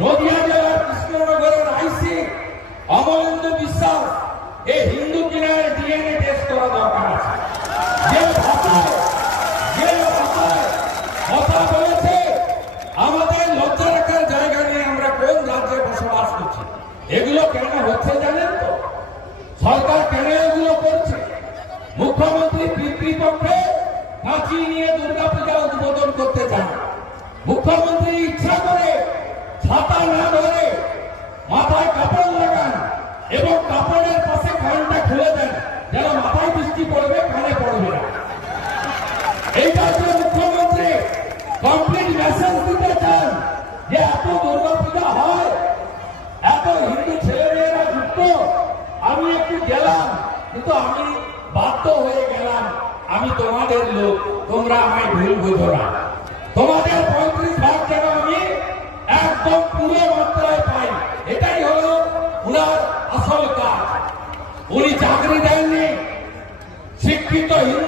নদিয়া জেলার কৃষ্ণনগরের আইসি অমলেন্দু বিশ্বাস এই হিন্দু কিনারে ডিএনএ টেস্ট করা দরকার আছে। যে ভাষায় কথা বলেছে, আমাদের লজ্জা রাখার জায়গা নিয়ে আমরা কোন রাজ্যে বসবাস করছি। এগুলো কেন হচ্ছে জানেন তো? সরকার কেন এগুলো করছে? মুখ্যমন্ত্রী পিতৃপক্ষে কাঁচি নিয়ে দুর্গাপূজা উদ্বোধন করতে চান। মুখ্যমন্ত্রী ইচ্ছা করে ছাতা না ধরে মাথায় কাপড় লাগান এবং কাপড়ের পাশে কানটা খুলে দেন, যেন মাথায় বৃষ্টি পড়বে কানে পড়বে না। এইটা যে মুখ্যমন্ত্রী কমপ্লিট মেসেজ দিতে চান যে এত দুর্গাপূজা হয়, এত হিন্দু ছেলেমেয়েরা যুক্ত। আমি একটু গেলাম, কিন্তু আমি বাধ্য হয়ে গেলাম। আমি তোমাদের লোক, তোমরা আমায় ভুল বুঝো না। তোমাদের 35 ভাগ যেন আমি একদম পুরো মাত্রায় পাই, এটাই হলো উনার আসল কাজ। উনি চাকরি দেননি, শিক্ষিত হিন্দু